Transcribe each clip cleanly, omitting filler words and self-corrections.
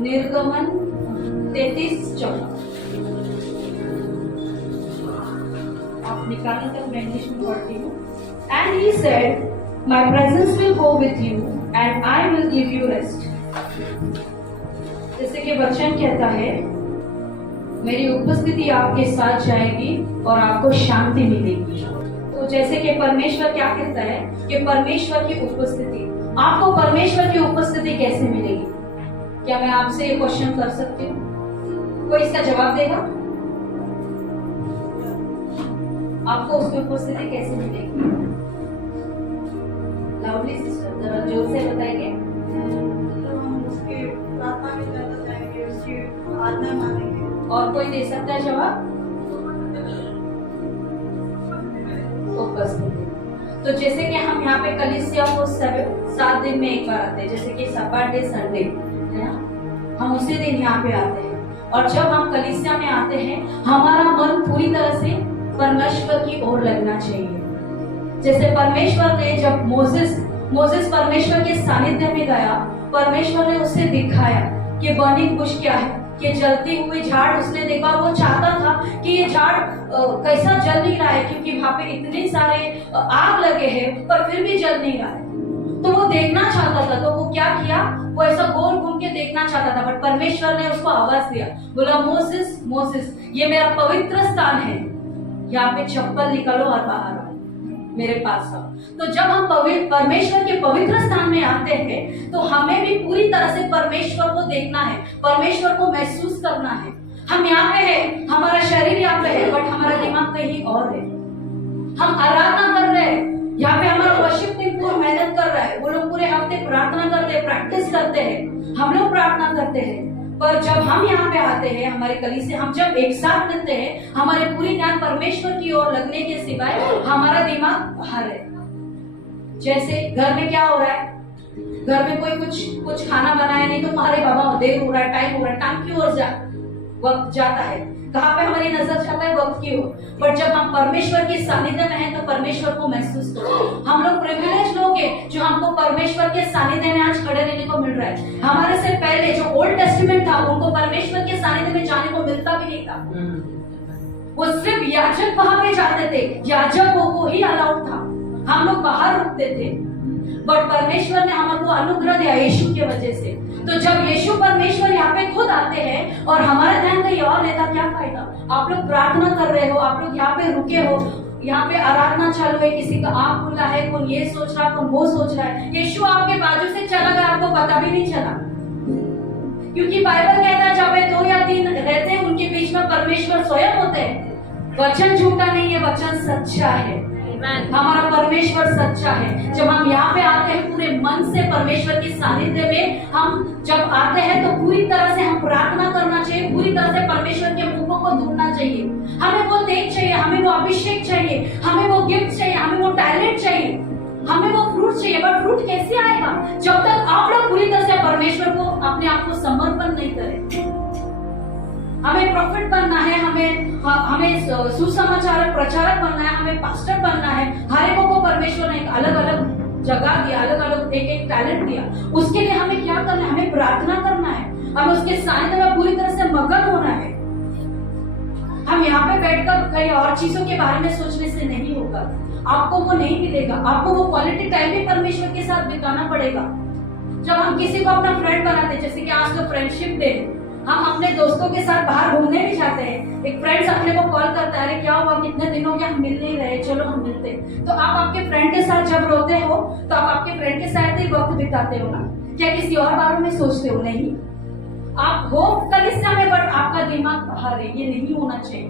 निर्गमन 33:14। आप निकालें तक मैं इंग्लिश में पढ़ती हूँ। And he said, my presence will go with you and I will give you rest. जैसे कि वचन कहता है, मेरी उपस्थिति आपके साथ जाएगी और आपको शांति मिलेगी। तो जैसे कि परमेश्वर क्या कहता है कि परमेश्वर की उपस्थिति, आपको परमेश्वर की उपस्थिति कैसे मिलेगी? क्या मैं आपसे ये क्वेश्चन कर सकती हूँ? कोई इसका जवाब देगा? आपको उसकी उपस्थिति कैसे मिलेगी? लाउडली सिस्टर, जरा जोर से बताइए। तो हम उसके प्रार्थना भी करना चाहेंगे, उसकी आज्ञा मानेंगे। और कोई दे सकता है जवाब? उपस्थिति। तो जैसे कि हम यहाँ पे कलीसिया को 7 दिन में एक बार आते हैं, जैसे कि सैटरडे संडे है ना, हम उसी दिन यहाँ पे आते हैं। और जब हम कलीसिया में आते हैं, हमारा मन पूरी तरह से परमेश्वर की ओर लगना चाहिए। जैसे परमेश्वर ने जब मोसेस परमेश्वर के सानिध्य में गया, परमेश्वर ने उसे दिखाया कि बर्निंग बुश क्या है, कि जलती हुई झाड़ उसने देखा। वो चाहता था कि ये झाड़ कैसा जल नहीं रहा है, क्योंकि वहां पे इतने सारे आग लगे हैं पर फिर भी जल नहीं रहा है। तो वो देखना चाहता था, तो वो क्या किया, वो ऐसा गोल घूम के देखना चाहता था। बट परमेश्वर ने उसको आवाज दिया, बोला, मोसेस मोसेस, ये मेरा पवित्र स्थान है, यहाँ पे चप्पल निकालो और बाहर आओ, मेरे पास आओ। तो जब हम परमेश्वर के पवित्र स्थान में आते हैं, तो हमें भी पूरी तरह से परमेश्वर को देखना है, परमेश्वर को महसूस करना है। हम यहाँ पे है, हमारा शरीर यहाँ पे है, बट हमारा दिमाग कहीं और है। हम आराधना कर रहे हैं, यहाँ पे हमारा वर्शिप टीम पूरी मेहनत कर रहा है, वो लोग पूरे हफ्ते प्रार्थना करते हैं, प्रैक्टिस करते हैं, हम लोग प्रार्थना करते हैं। पर जब हम यहाँ पे आते हैं, हमारे कलीसिया, हम जब एक साथ मिलते हैं, हमारे पूरी ध्यान परमेश्वर की ओर लगने के सिवाय हमारा दिमाग बाहर है। जैसे घर में क्या हो रहा है, घर में कोई कुछ खाना बनाया नहीं, तो अरे बाबा देर हो रहा है, टाइम हो रहा है, टाइम की ओर वक्त जाता है, कहाँ पे हमारी नजर जाता है, वक्त की ओर। बट जब हम परमेश्वर के सानिध्य में हैं, तो परमेश्वर को महसूस करो। हम लोग प्रिविलेज लोग हैं जो हमको परमेश्वर के सानिध्य में आज खड़े रहने को मिल रहा है। हमारे से पहले जो ओल्ड टेस्टामेंट था, उनको परमेश्वर के सानिध्य में जाने को मिलता भी नहीं था। वो सिर्फ याजक वहां पे जाते थे, याजकों को ही अलाउड था, हम लोग बाहर रुकते थे। बट परमेश्वर ने हमको अनुग्रह दिया यीशु की वजह से। तो जब यीशु परमेश्वर यहाँ पे खुद आते हैं और हमारा ध्यान कहीं और लेता, क्या फायदा? आप लोग प्रार्थना कर रहे हो, आप लोग यहाँ पे रुके हो, यहाँ पे आराधना चालू है, किसी का आँख खुला है, कौन ये सोच रहा है, कौन वो सोच रहा है। यीशु आपके बाजू से चला गया, आपको पता भी नहीं चला, क्योंकि बाइबल कहता है जब वे 2 या 3 रहते हैं, उनके बीच में परमेश्वर स्वयं होते हैं। वचन झूठा नहीं है, वचन सच्चा है। हमारा परमेश्वर सच्चा है। जब हम यहाँ पे आते हैं, पूरे मन से परमेश्वर की सानिध्य में हम जब आते हैं, तो पूरी तरह से हम प्रार्थना करना चाहिए, पूरी तरह से परमेश्वर के मुखों को ढूंढना चाहिए। हमें वो तेज चाहिए, हमें वो अभिषेक चाहिए, हमें वो गिफ्ट चाहिए, हमें वो टैलेंट चाहिए, हमें वो फ्रूट चाहिए। बट फ्रूट कैसे आएगा जब तक आप लोग पूरी तरह से परमेश्वर को अपने आप को समर्पण नहीं करें। हमें प्रॉफिट बनना है, हमें सुसमाचारक प्रचारक बनना है, हमें पास्टर बनना है। हर एक को परमेश्वर ने एक अलग अलग जगह दिया, अलग अलग एक टैलेंट दिया। उसके लिए हमें क्या करना है? हमें प्रार्थना करना है, हमें उसके सानिध्य में पूरी तरह से मगन होना है। हम यहाँ पे बैठकर कई और चीजों के बारे में सोचने से नहीं होगा, आपको वो नहीं मिलेगा। आपको वो क्वालिटी टाइम भी परमेश्वर के साथ बिताना पड़ेगा। जब हम किसी को अपना फ्रेंड बनाते हैं, जैसे कि आज तो फ्रेंडशिप डे, हम अपने दोस्तों के साथ बाहर घूमने भी जाते हैं। एक फ्रेंड्स अपने को कॉल करता है, अरे क्या हुआ, कितने दिनों के हम मिल नहीं रहे, चलो हम मिलते हैं। तो आप आपके फ्रेंड के साथ जब रोते हो, तो आप आपके फ्रेंड के साथ ही वक्त बिताते हो ना, क्या किसी और बारे में सोचते हो? नहीं, आप हो कलीसिया में, बट आपका दिमाग बाहर है। ये नहीं होना चाहिए।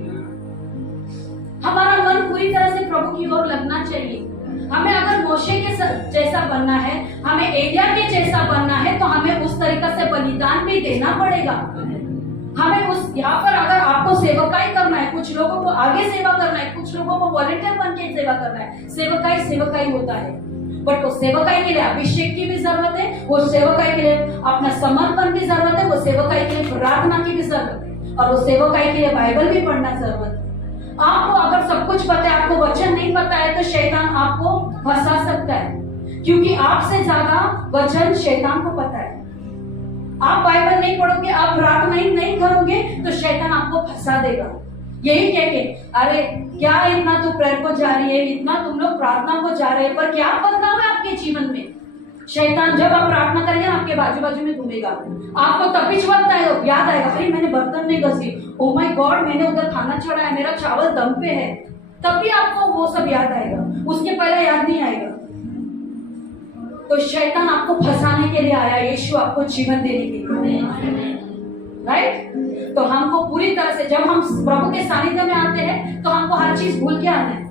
हमारा मन पूरी तरह से प्रभु की ओर लगना चाहिए। हमें अगर मोशे के जैसा बनना है, हमें एलिया के जैसा बनना है, तो हमें उस तरीका से बलिदान भी देना पड़ेगा। हमें उस यहाँ पर अगर आपको सेवकाई करना है, कुछ लोगों को आगे सेवा करना है, कुछ लोगों को वॉलंटियर बन के सेवा करना है। सेवकाई होता है, बट वो सेवकाई के लिए अभिषेक की भी जरूरत है, वो सेवकाई के लिए अपना समर्पण की जरूरत है, वो सेवकाई के लिए प्रार्थना की भी जरूरत है, और वो सेवकाई के लिए बाइबल भी पढ़ना जरूरत है। आपको अगर सब कुछ पता है, आपको वचन नहीं पता है, तो शैतान आपको फंसा सकता है, क्योंकि आपसे ज्यादा वचन शैतान को पता है। आप बाइबल नहीं पढ़ोगे, आप प्रार्थना नहीं करोगे, तो शैतान आपको फंसा देगा। यही कह के अरे क्या इतना तू प्रेयर को जा रही है, इतना तुम लोग प्रार्थना को जा रहे हैं, पर क्या बदलाव है आपके जीवन में? शैतान जब आप प्रार्थना करेंगे ना, आपके बाजू बाजू में घूमेगा, आपको तभी बनता है, याद आएगा अरे मैंने बर्तन नहीं घसी, ओ माय गॉड मैंने उधर खाना चढ़ाया, मेरा चावल दम पे है, तभी आपको वो सब याद आएगा, उसके पहले याद नहीं आएगा। तो शैतान आपको फंसाने के लिए आया, यीशु आपको जीवन देने के लिए, राइट? तो हमको पूरी तरह से जब हम प्रभु के सानिध्य में आते हैं तो हमको हर चीज भूल के आना है,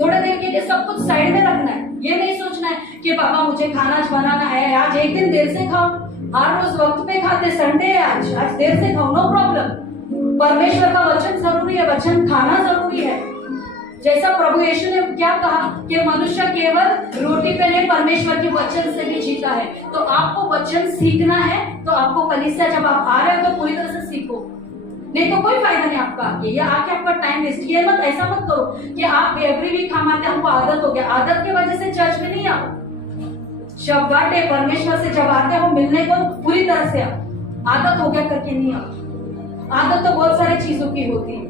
थोड़ा देर के लिए सब कुछ साइड में रखना है। ये नहीं सोचना है कि बाबा मुझे खाना बनाना है, आज एक दिन देर से खाओ, हर रोज वक्त पे खाते, संडे है आज देर से खाओ, नो प्रॉब्लम। परमेश्वर का वचन जरूरी है, वचन खाना जरूरी है। जैसा प्रभु यीशु ने क्या कहा कि मनुष्य केवल रोटी पे नहीं परमेश्वर के वचन से भी जीता है। तो आपको वचन सीखना है, तो आपको कलीसिया जब आप आ रहे हो तो पूरी तरह से सीखो, नहीं तो कोई फायदा नहीं आपका आके, या आके आपका टाइम वेस्ट। ये मत ऐसा मत करो कि आप एवरी वीक हम आते, हमको आदत हो गया, आदत की वजह से चर्च में नहीं आओ। शब्द परमेश्वर से जब आते हो मिलने को पूरी तरह से आओ, आदत हो गया करके नहीं आओ। आदत तो बहुत सारी चीजों की होती है,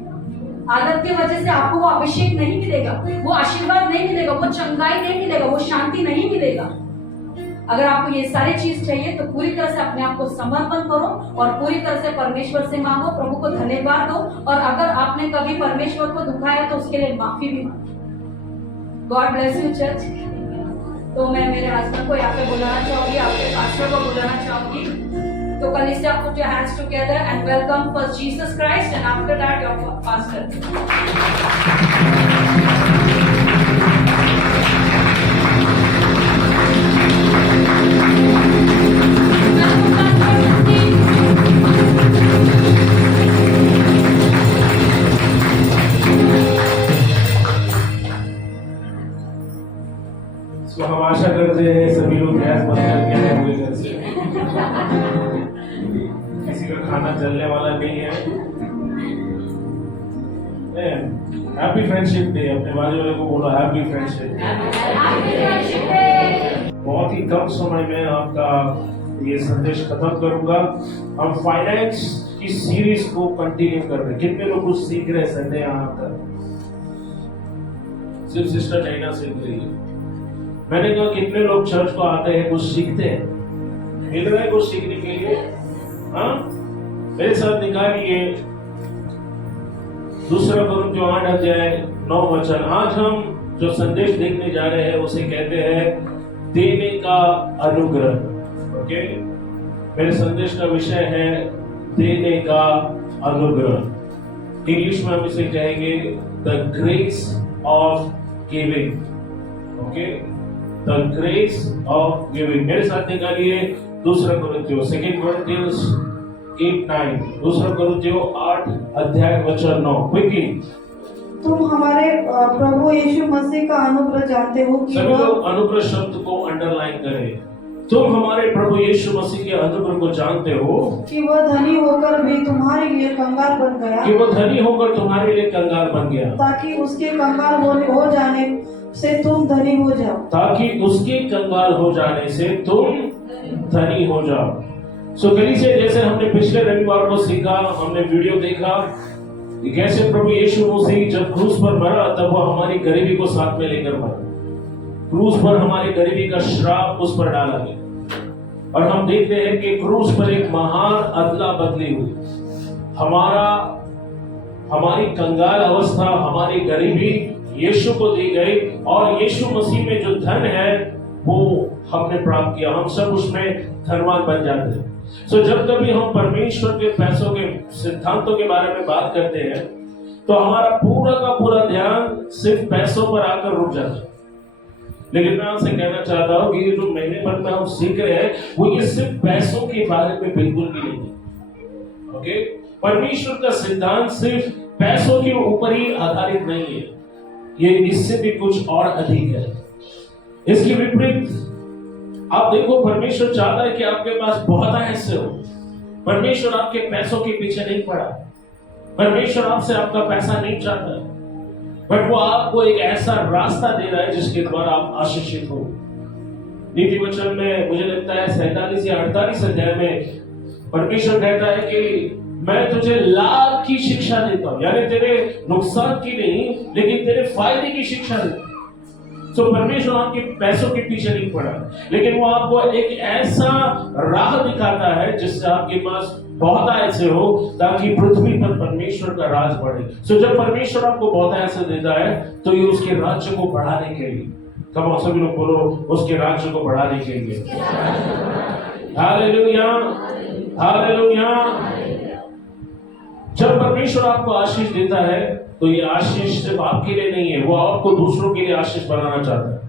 आदत की वजह से आपको वो अभिषेक नहीं मिलेगा, वो आशीर्वाद नहीं मिलेगा, वो चंगाई नहीं मिलेगा, वो शांति नहीं मिलेगा। अगर आपको ये सारी चीज चाहिए तो पूरी तरह से अपने आप को समर्पण करो और पूरी तरह से परमेश्वर से मांगो, प्रभु को धन्यवाद दो, और अगर आपने कभी परमेश्वर को दुखाया तो उसके लिए माफी भी मांगो। God bless you church. तो मैं मेरे हस्बैंड को यहाँ पे बुलाना चाहूंगी, आपके पास्टर को बुलाना चाहूंगी। तो कलीसिया put your hands together and welcome first Jesus Christ and after that your pastor. तो हम आशा करते हैं सभी लोग गैस बंद करके आए हुए घर से, किसी का खाना जलने वाला नहीं है। हैप्पी फ्रेंडशिप डे, अपने बाजू वाले को बोलो हैप्पी फ्रेंडशिप डे। बहुत ही कम समय में आपका ये संदेश खत्म करूंगा। हम फाइनेंस की सीरीज को कंटिन्यू कर रहे हैं। कितने लोग कुछ सीख रहे हैं संडे यहाँ पर? सिर्फ सिस्टर चाइना सीख रही है। मैंने कहा कितने लोग चर्च को आते हैं, कुछ सीखते हैं, मिल रहा है कुछ सीखने के लिए? हाँ, मेरे साथ निकालिए 2 कोरिन्थियों 8 अध्याय 9 वचन। आज हम जो संदेश देखने जा रहे हैं उसे कहते हैं देने का अनुग्रह। ओके, मेरे संदेश का विषय है देने का अनुग्रह। इंग्लिश में हम इसे कहेंगे the grace of giving. Okay, the grace of giving. मेरे साथ निकालिए 2 कोरिन्थियों 2 कोरिन्थियों 8 अध्याय वचन 9। क्विकली, तुम हमारे प्रभु यीशु मसीह का अनुग्रह जानते हो कि सभी लोग अनुग्रह शब्द को अंडरलाइन करें। तुम हमारे प्रभु यीशु मसीह के अनुग्रह को जानते हो कि वह धनी होकर भी तुम्हारे लिए कंगाल बन गया, कि वह धनी होकर तुम्हारे लिए कंगाल बन गया, ताकि उसके कंगाल हो जाने से तुम धनी हो जाओ। ताकि उसके कंगाल हो जाने से तुम धनी हो जाओ। सो कलीसिया, जैसे हमने पिछले रविवार को सीखा, हमने वीडियो देखा कि कैसे प्रभु यीशु मसीह जब क्रूस पर मरा तब वो हमारी गरीबी को साथ में लेकर मरा। क्रूस पर हमारी गरीबी का श्राप उस पर डाला गया, और हम देखते हैं कि क्रूस पर एक महान अदला बदली हुई। हमारी कंगाल अवस्था, हमारी गरीबी यीशु को दी गई, और यीशु मसीह में जो धन है वो हमने प्राप्त किया। हम सब उसमें धनवान बन जाते हैं। सो जब कभी हम परमेश्वर के पैसों के सिद्धांतों के बारे में बात करते हैं तो हमारा पूरा का पूरा ध्यान सिर्फ पैसों पर आकर रुक जाता है। लेकिन मैं आपसे कहना चाहता हूँ कि ये जो महीने भर में हम सीख रहे हैं वो ये सिर्फ पैसों के बारे में बिल्कुल भी नहीं है। ओके, परमेश्वर का सिद्धांत सिर्फ पैसों के ऊपर ही आधारित नहीं है, ये इससे भी कुछ और अधिक है। इसके विपरीत आप देखो, परमेश्वर चाहता है कि आपके पास बहुत ऐसे हो। परमेश्वर आपके पैसों के पीछे नहीं पड़ा। परमेश्वर आपसे आपका पैसा नहीं चाहता, बट वो आपको एक ऐसा रास्ता दे रहा है जिसके द्वारा आप आशीषित हो। नीति वचन में मुझे लगता है 47 या 48 अध्याय में परमेश्वर कहता है कि मैं तुझे लाभ की शिक्षा देता हूं, यानी तेरे नुकसान की नहीं लेकिन तेरे फायदे की शिक्षा देता हूं। तो परमेश्वर आपके पैसों के पीछे नहीं पड़ा, लेकिन वो आपको एक ऐसा राह दिखाता है जिससे आपके पास बहुत ऐसे हो ताकि पृथ्वी पर परमेश्वर का राज बढ़े। सो जब परमेश्वर आपको बहुत ऐसे देता है तो ये उसके राज्य को बढ़ाने के लिए, कम सभी लोग बोलो, उसके राज्य को बढ़ाने के लिए। Hallelujah, hallelujah. जब परमेश्वर आपको आशीष देता है तो ये आशीष सिर्फ आपके लिए नहीं है, वो आपको दूसरों के लिए आशीष बनाना चाहता है।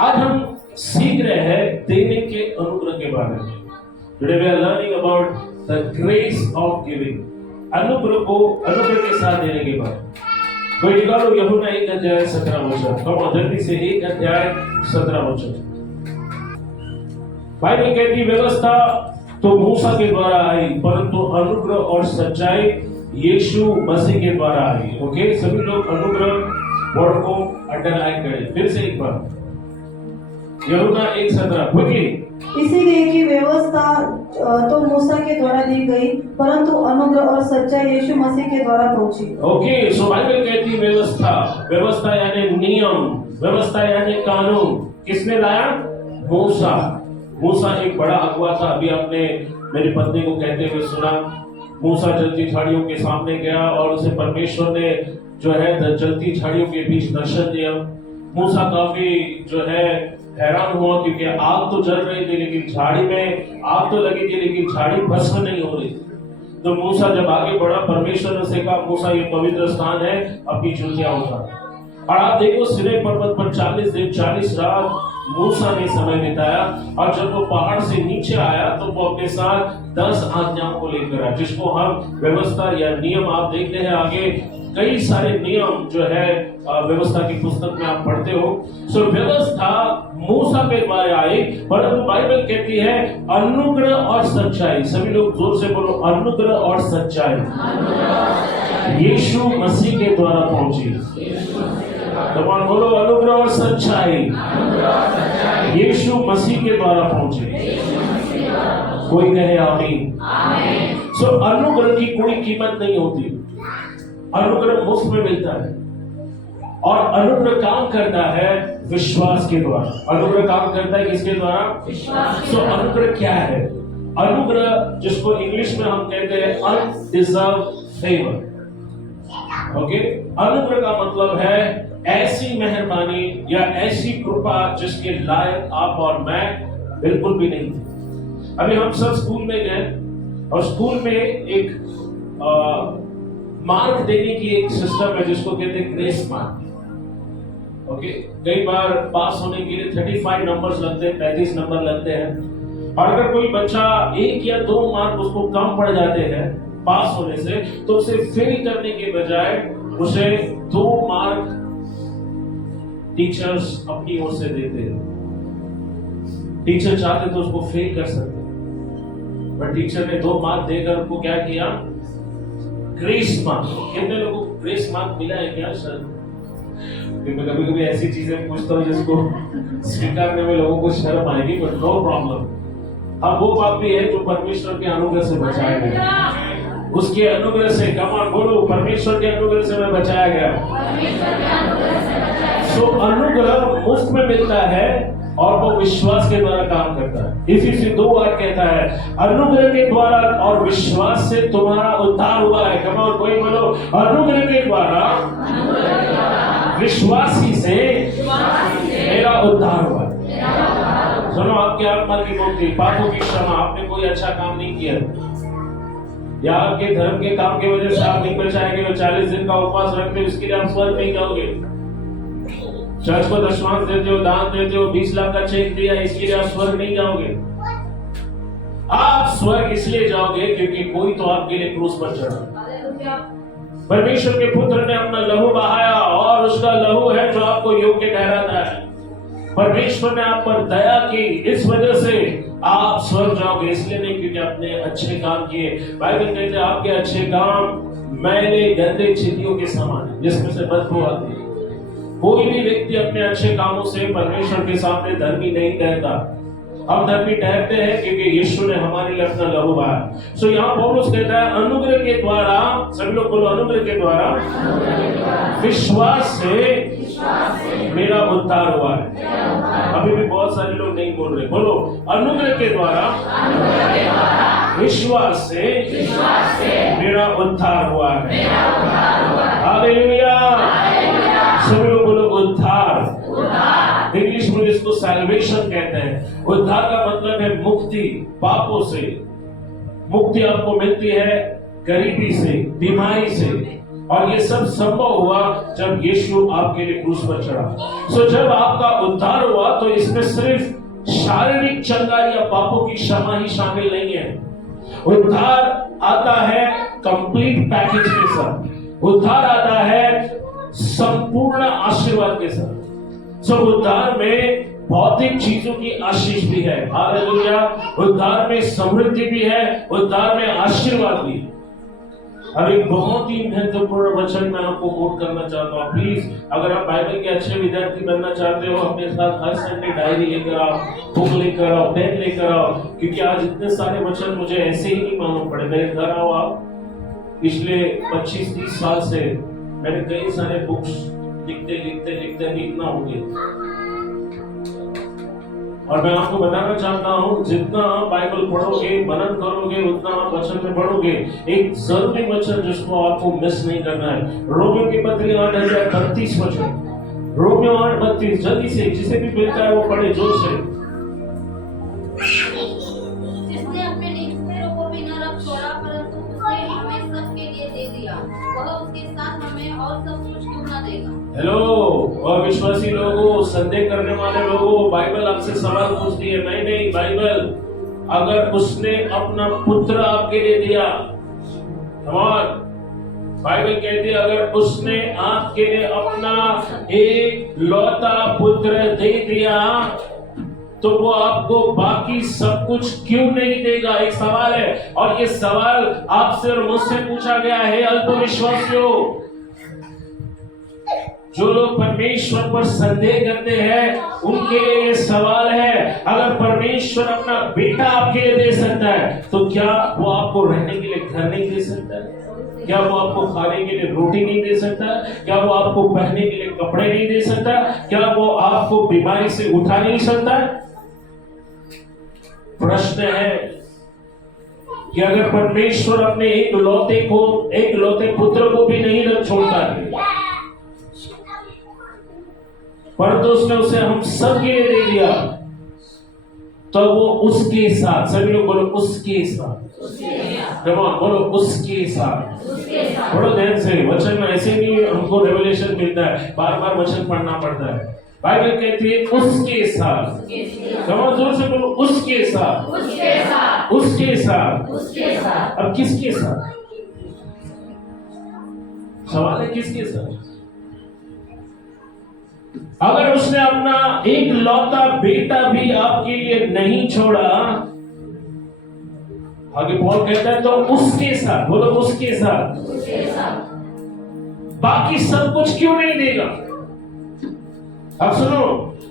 आज हम सीख रहे हैं देने के अनुग्रह के बारे में। Today we are learning about the grace of giving, अनुग्रह के साथ देने के बारे में। कोई निकालो यूहन्ना 1:17 कम जल्दी से 1:17। बाइबल कहती व्यवस्था तो मूसा के द्वारा आई, परंतु अनुग्रह और सच्चाई यीशु मसीह के द्वारा आई। ओके, सभी लोग अनुग्रह वर्ड को अंडरलाइन करें फिर से एक बार। यूहन्ना 1:17 क्विकली। इसीलिए कि व्यवस्था तो मूसा के द्वारा दी गई, परंतु अनुग्रह और सच्चाई यीशु मसीह के द्वारा पहुंची। ओके, सो बाइबल कहती व्यवस्था यानी नियम, व्यवस्था यानी कानून किसने लाया? मूसा एक बड़ा अगुवा था। अभी आपने मेरी पत्नी को कहते हुए सुना, मूसा जलती झाड़ियों के सामने गया और उसे परमेश्वर ने जो है जलती झाड़ियों के बीच दर्शन दिया। मूसा काफी जो है हैरान हुआ क्योंकि आग तो जल रही थी लेकिन झाड़ी में आग तो लगी थी लेकिन झाड़ी भस्म नहीं हो रही थी। तो मूसा जब आगे बढ़ा, परमेश्वर ने उसे कहा मूसा ये पवित्र स्थान है, अपनी जूतियां उठा। और आप देखो सिनै पर्वत पर 40 दिन 40 रात मूसा ने समय बिताया और जब वो पहाड़ से नीचे आया तो वो अपने साथ 10 आज्ञाओं को लेकर आया, जिसको हम व्यवस्था या नियम, आप देखते हैं आगे कई सारे नियम जो है व्यवस्था की पुस्तक में आप पढ़ते हो। सो व्यवस्था मूसा के द्वारा आई, परंतु बाइबल कहती है अनुग्रह और सच्चाई। सभी लोग जोर से बोलो, अनुग्रह और सच्चाई यीशु मसीह के द्वारा पहुंची। भगवान बोलो, अनुग्रह और सच्चाई यीशु मसीह के द्वारा पहुंचे। कोई कहे आमीन। सो अनुग्रह की कोई कीमत नहीं होती, अनुग्रह मुफ्त में मिलता है और अनुग्रह काम करता है विश्वास के द्वारा। अनुग्रह काम करता है किसके द्वारा? विश्वास। सो अनुग्रह क्या है? अनुग्रह जिसको इंग्लिश में हम कहते हैं अनडिजर्व फेवर। ओके, अनुग्रह का मतलब है ऐसी मेहरबानी या ऐसी कृपा जिसके लायक आप और मैं बिल्कुल भी नहीं थे। अभी हम सब स्कूल में गए और स्कूल में एक मार्क देने की एक सिस्टम है जिसको कहते हैं ग्रेस मार्क। ओके, कई बार पास होने के लिए 35 नंबर्स लगते हैं, 35 नंबर लगते हैं। और अगर कोई बच्चा 1 या 2 मार्क उसको कम पड़ जाते हैं पास होने से, तो उसे फेल करने के बजाय उसे 2 मार्क टीचर्स अपनी ओर से देते हैं। टीचर चाहते तो उसको फेल कर सकते, पर टीचर ने 2 मार्क देकर उसको क्या किया? Grace mark. कितने लोगों को ग्रेस मार्क मिला है क्या सर? कभी कभी ऐसी चीजें पूछता हूँ जिसको स्वीकारने में लोगों को शर्म आएगी, बट नो प्रॉब्लम। अब वो बात भी है जो परमेश्वर के अनुग्रह से बचाया गया, उसके अनुग्रह से। कमान बोलो, परमेश्वर के अनुग्रह से मैं बचाया गया। सो अनुग्रह मुफ्त में मिलता है और वो विश्वास के द्वारा काम करता है। इफिसियों 2:8 कहता है अनुग्रह के द्वारा और विश्वास से तुम्हारा उद्धार हुआ है। कमाल कोई बोलो, अनुग्रह के द्वारा विश्वासी से मेरा उद्धार हुआ। सुनो, आपके आत्मा की मुक्ति, पापों की क्षमा। आपने कोई अच्छा काम नहीं किया या आपके धर्म के काम की वजह से आप नहीं बचाए गए, 40 दिन का उपवास रखते हो, इसके लिए आप स्वर्ग नहीं जाओगे। चर्च को दशमांश देते हो, दान देते हो, 20 लाख का चेक दिया, इसके लिए आप स्वर्ग नहीं जाओगे। आप स्वर्ग इसलिए जाओगे क्योंकि कोई तो आपके लिए क्रूस पर चढ़ा। परमेश्वर के पुत्र ने अपना लहू बहाया और उसका लहू है जो आपको योग्य ठहराता है। परमेश्वर ने आप पर दया की, इस वजह से आप स्वर्ग जाओगे, इसलिए नहीं क्योंकि आपने अच्छे काम किए। बाइबल कहते हैं आपके अच्छे काम मैले गंदे चिड़ियों के समान है जिसमें से बदबू आती है। कोई भी व्यक्ति अपने अच्छे कामों से परमेश्वर के सामने धर्मी नहीं रहता। हम धर्मी ठहरते हैं क्योंकि यीशु ने हमारे लिए अपना लहू बहाया। सो यहाँ पौलुस कहता है अनुग्रह के द्वारा, सभी लोग बोलो अनुग्रह के द्वारा विश्वास से मेरा उद्धार हुआ है। अभी भी बहुत सारे लोग नहीं बोल रहे, बोलो अनुग्रह के द्वारा विश्वास से मेरा उद्धार हुआ है। हालेलुया। सभी लोग बोलो उद्धार। इंग्लिश में इसको सैल्वेशन कहते हैं। उद्धार का मतलब है मुक्ति, पापों से मुक्ति आपको मिलती है, गरीबी से, बीमारी से, और ये सब संभव हुआ जब यीशु आपके लिए क्रूस पर चढ़ा। सो जब आपका उद्धार हुआ तो इसमें सिर्फ शारीरिक चंगाई या पापों की क्षमा ही शामिल नहीं है। उद्धार आता है कंप्लीट पैकेज के साथ, उद्धार आता है संपूर्ण आशीर्वाद के साथ। सो उद्धार में भौतिक चीजों की आशीष भी है, हालेलुया। उद्धार में समृद्धि भी है, उद्धार में आशीर्वाद भी है। अब एक बहुत ही महत्वपूर्ण वचन मैं आपको कोट करना चाहता हूँ। प्लीज अगर आप बाइबल के अच्छे विद्यार्थी बनना चाहते हो, अपने साथ हर संडे डायरी लेकर आओ, बुक लेकर आओ, पेन लेकर आओ, क्योंकि आज इतने सारे वचन मुझे ऐसे ही नहीं मालूम पड़े। मेरे घर आओ आप, पिछले 25-30 साल से मैंने कई सारे बुक्स लिखते भी इतना हो गया। और मैं आपको बताना चाहता हूं, जितना आप बाइबल पढ़ोगे, मनन करोगे, उतना आप वचन में पढ़ोगे। एक जरूरी वचन जिसको आपको मिस नहीं करना है, रोमियो की पत्री 8:32 वचन, रोमियो 8:32, जल्दी से जिसे भी मिलता है वो पढ़े जोर से। जिसने अपने निकटों को भी न रख छोड़ा, परंतु उसने हमें सबके लिए दे दिया, वह उसके साथ हमें और सब कुछ क्यों न देगा। हेलो अविश्वासी लोगों, संदेह करने वाले लोगों, बाइबल आपसे सवाल पूछती है, नहीं बाइबल अगर उसने अपना पुत्र आपके लिए दिया, बाइबल कहती है अगर उसने आपके लिए अपना एक लौता पुत्र दे दिया तो वो आपको बाकी सब कुछ क्यों नहीं देगा। एक सवाल है, और ये सवाल आपसे और मुझसे पूछा गया है। अल्पविश्वासियों, जो लोग परमेश्वर पर संदेह करते हैं, उनके लिए ये सवाल है, अगर परमेश्वर अपना बेटा आपके लिए दे सकता है तो क्या वो आपको रहने के लिए घर नहीं दे सकता है? क्या वो आपको खाने के लिए रोटी नहीं दे सकता? क्या वो आपको पहनने के लिए कपड़े नहीं दे सकता? क्या वो आपको बीमारी से उठा नहीं सकता? प्रश्न है कि अगर परमेश्वर अपने एक लौते पुत्र को भी नहीं रख छोड़ता है, परंतु उसने उसे हम सब के लिए दे दिया, तो वो उसके साथ, सभी लोग बोलो उसके साथ, बोलो उसके साथ, थोड़ा ध्यान से। वचन में ऐसे नहीं हमको रेवलेशन मिलता है, बार बार वचन पढ़ना पड़ता है। बाइबल कहती है उसके साथ, जोर से बोलो उसके साथ, उसके साथ। अब किसके साथ? सवाल है किसके साथ? अगर उसने अपना एक लौता बेटा भी आपके लिए नहीं छोड़ा, आगे पॉल कहता है तो उसके साथ, बोलो उसके साथ, बाकी सब कुछ क्यों नहीं देगा? अब सुनो,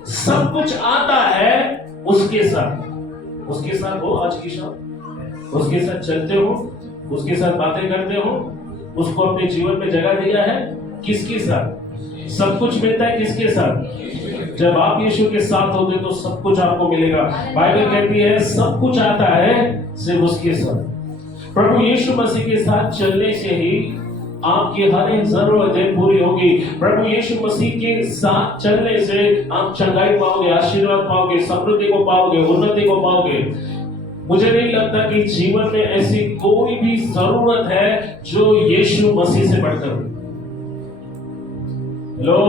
सब कुछ आता है उसके साथ। उसके साथ हो आज की शाम, उसके साथ चलते हो, उसके साथ बातें करते हो, उसको अपने जीवन में जगह दिया है। किसके साथ? सब कुछ मिलता है किसके साथ? जब आप यीशु के साथ होते तो सब कुछ आपको मिलेगा। बाइबल कहती है सब कुछ आता है सिर्फ उसके साथ। प्रभु यीशु मसीह के साथ चलने से ही आपकी हर एक जरूरतें पूरी होगी। प्रभु यीशु मसीह के साथ चलने से आप चंगाई पाओगे, आशीर्वाद पाओगे, समृद्धि को पाओगे, उन्नति को पाओगे। मुझे नहीं लगता कि जीवन में ऐसी कोई भी जरूरत है जो यीशु मसीह से बढ़कर हो। लो,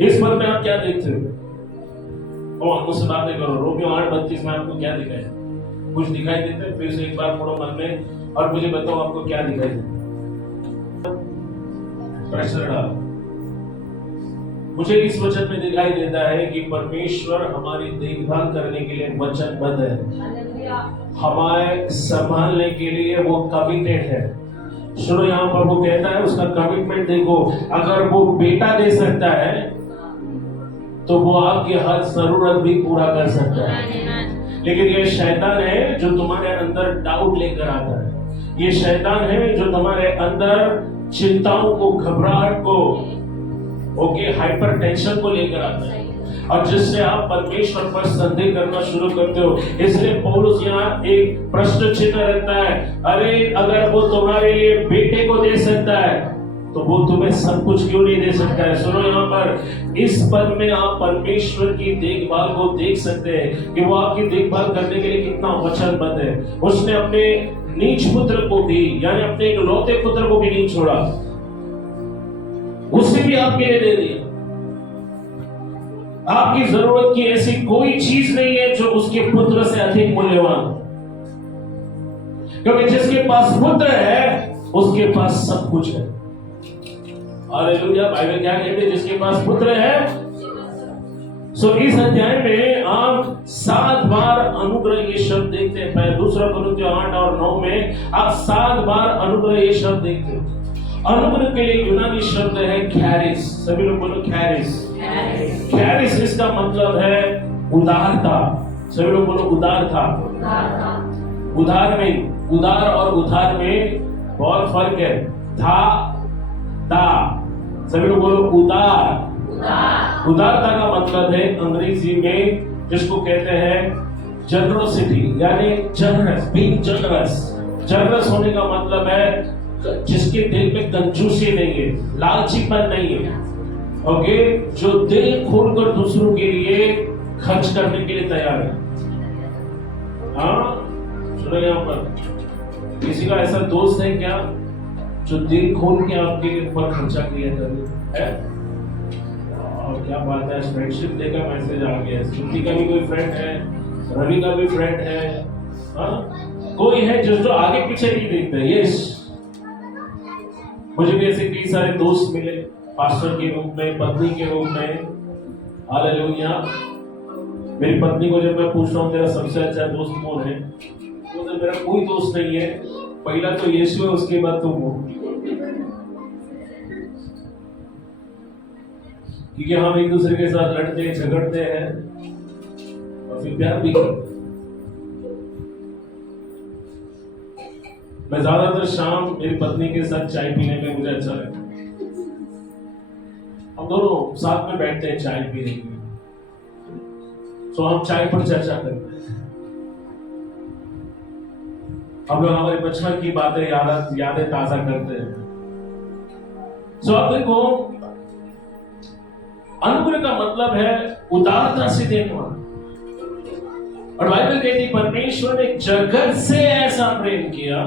इस पद में आप क्या देखते हो? और मुझसे बातें करो। रोमियो 8:32 में आपको क्या दिखाई? कुछ दिखाई देता है? फिर से एक बार पढ़ो मन में और मुझे बताओ आपको क्या दिखाई देता है। प्रेशर डालो। मुझे इस वचन में दिखाई देता है कि परमेश्वर हमारी देखभाल करने के लिए वचनबद्ध है, हमारे संभालने के लिए वो कमिटेड है। सुनो, यहाँ पर वो कहता है उसका कमिटमेंट देखो। अगर वो बेटा दे सकता है तो वो आपकी हर जरूरत भी पूरा कर सकता है। लेकिन ये शैतान है जो तुम्हारे अंदर डाउट लेकर आता है। ये शैतान है जो तुम्हारे अंदर चिंताओं को, घबराहट को, हाइपर टेंशन को लेकर आता है, और जिससे आप परमेश्वर पर संदेह करना शुरू करते हो। इसलिए पौलुस यहाँ एक प्रश्न चिन्ह रहता है, अरे अगर वो तुम्हारे लिए बेटे को दे सकता है तो वो तुम्हें सब कुछ क्यों नहीं दे सकता है। सुनो, यहाँ पर इस पद में आप परमेश्वर की देखभाल को देख सकते हैं कि वो आपकी देखभाल करने के लिए कितना वचनबद्ध है। उसने अपने नीच पुत्र को भी, यानी अपने इकलौते पुत्र को भी नहीं छोड़ा, उसे भी आपके लिए दे दिया। आपकी जरूरत की ऐसी कोई चीज नहीं है जो उसके पुत्र से अधिक मूल्यवान, क्योंकि जिसके पास पुत्र है उसके पास सब कुछ है। हालेलुया। बाइबल क्या कहते हैं? जिसके पास पुत्र है। इस अध्याय में आप 7 बार अनुग्रह ये शब्द देखते हैं। पहले 2 कोरिन्थियों 8 और 9 में आप 7 बार अनुग्रह ये शब्द देखते हैं। अनुग्रह के लिए यूनानी शब्द है कैरिस। सभी लोग बोलो कैरिस। कैरिस इसका मतलब है उदारता। सभी लोग बोलो उदारता। उदार में, उदार और उधार में बहुत फर्क है। सभी लोग बोलो उदार। उदारता का मतलब है अंग्रेजी में जिसको कहते हैं जनरसिटी, यानी जनरस, बीइंग जनरस। जनरस होने का मतलब है जिसके दिल में कंजूसी नहीं है, लालचीपन नहीं है, जो दिल खोलकर दूसरों के लिए खर्च करने के लिए तैयार है। सुनो, यहाँ पर किसी का ऐसा दोस्त है क्या जो दिल खोल के आपके ऊपर खर्चा किया है? और क्या बात है, फ्रेंडशिप देकर मैसेज आ गया। श्रुति का भी कोई फ्रेंड है, रवि का भी फ्रेंड है, कोई है जो आगे पीछे नहीं देखता। यस, मुझे भी ऐसे कई सारे दोस्त मिले, पास्टर के रूप में, पत्नी के रूप में। हालेलुया। मेरी पत्नी को जब मैं पूछ रहा हूँ तेरा सबसे अच्छा दोस्त कौन है, तो मेरा कोई दोस्त नहीं है, पहला तो यीशु है, उसके बाद तुम हो। क्योंकि हम एक दूसरे के साथ लड़ते हैं, झगड़ते हैं और फिर प्यार भी करते हैं। मैं ज्यादातर शाम मेरी पत्नी के साथ चाय पीने में मुझे अच्छा लगता है। हम दोनों साथ में बैठते हैं चाय पीने के लिए, तो हम चाय पर चर्चा करते हैं। हम लोग हमारे बचपन की बातें यादें ताजा करते हैं। आप देखो, अनुग्रह का मतलब है उदारता से देना। और बाइबल कहती परमेश्वर ने जगत से ऐसा प्रेम किया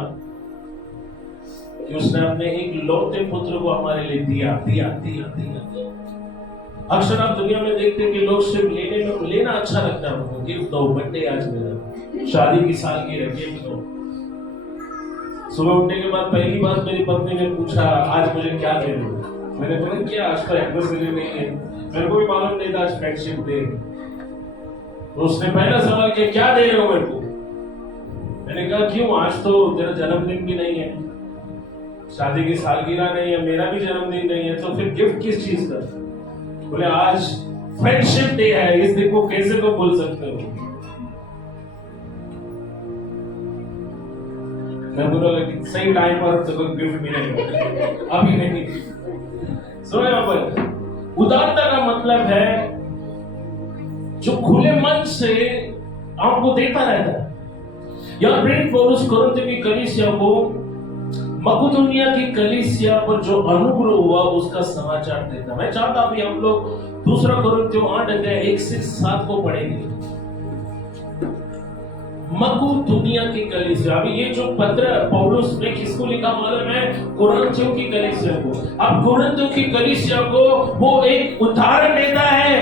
कि उसने अपने एक लौटे पुत्र को हमारे लिए दिया। अक्सर आप दुनिया में देखते हैं कि लोग सिर्फ लेना अच्छा लगता है, गिफ्ट दो, बर्थडे आज मेरा, शादी की सालगिरह, गिफ्ट दो। सुबह उठने के बाद पहली बात मेरी पत्नी ने पूछा, आज मुझे क्या दे दो? मैंने बोला क्या, आज तो एनिवर्सरी नहीं है, मेरे को भी मालूम नहीं था आज फ्रेंडशिप डे। तो उसने पहला सवाल किया, क्या दे रहे हो मेरे को? मैंने कहा क्यों, आज तो तेरा जन्मदिन भी नहीं है, शादी की सालगिरह नहीं है, मेरा भी जन्मदिन नहीं है, तो फिर गिफ्ट किस चीज का? बोले आज फ्रेंडशिप डे है, इस दिन को कैसे को बोल सकते हो? मैं बोला सही टाइम पर तो कोई गिफ्ट मिलेगा, अभी नहीं। सुनो, यहाँ पर उदारता का मतलब है जो खुले मन से आपको देता रहता है। यहाँ प्रेरित पौलुस कोरिन्थ की कलीसिया को, मकेदोनिया की कलीसिया पर जो अनुग्रह हुआ उसका समाचार देता। मैं चाहता हूं हम लोग 2 कोरिन्थियों 8 अध्याय 1 से 7 को पढ़ेंगे। मकेदोनिया की कलीसिया, अभी ये जो पत्र पौलुस ने किसको लिखा मालूम है? कोरिन्थियों की कलीसिया को। अब कोरिन्थियों की कलीसिया को वो एक उदाहरण देता है।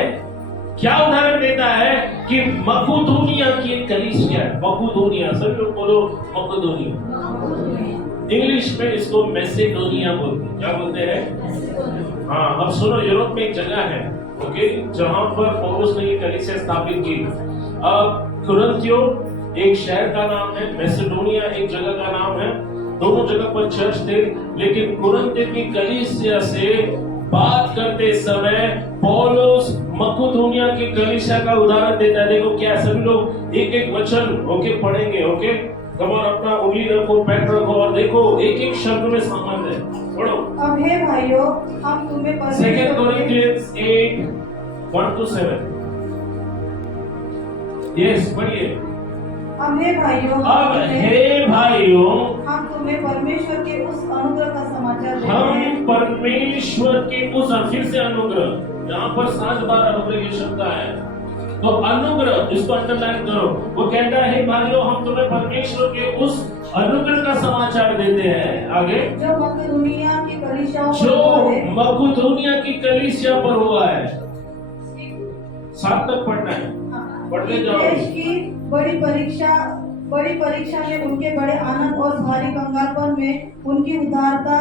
क्या उदाहरण देता है? कि मकेदोनिया की कलीसिया, मकेदोनिया, सब लोग बोलो मकेदोनिया। इंग्लिश में इसको मैसेडोनिया बोलते हैं। क्या बोलते हैं? हाँ, अब सुनो, यूरोप में एक जगह है, जहां पर पौलुस ने ये कलीसिया स्थापित की। अब कुरिन्थियों एक शहर का नाम है, मैसेडोनिया एक जगह का नाम है, दोनों जगह पर चर्च थे। लेकिन कुरिन्थ की कलीसिया से बात करते समय पौलुस मकुदुनिया की कलीसिया का उदाहरण देता है। देखो क्या सभी लोग एक एक वचन ओके पढ़ेंगे। ओके कम ऑन, अपना उंगली रखो, पैर रखो और देखो एक एक शब्द में संबंध है। पढ़ो। अब हे भाइयों, हम तुम्हें 2 Corinthians 8:1-7। यस पढ़िए। अब हे भाइयों, हम तुम्हें परमेश्वर के उस अनुग्रह का समाचार देते हैं। हम परमेश्वर के उस, फिर से अनुग्रह, यहाँ पर 7 बार अनुग्रह की शब्द है। तो अनुग्रह, इसको अंडरलाइन करो। वो कहता है भाइयों, हम तुम्हें परमेश्वर के उस अनुग्रह का समाचार देते हैं। आगे, जो मकुदुनिया की कलीसिया पर हुआ है। 7 तक पढ़ना है, पढ़ते जाओ। देश की बड़ी परीक्षा में उनके बड़े आनंद और भारी कंगालपन में उनकी उदारता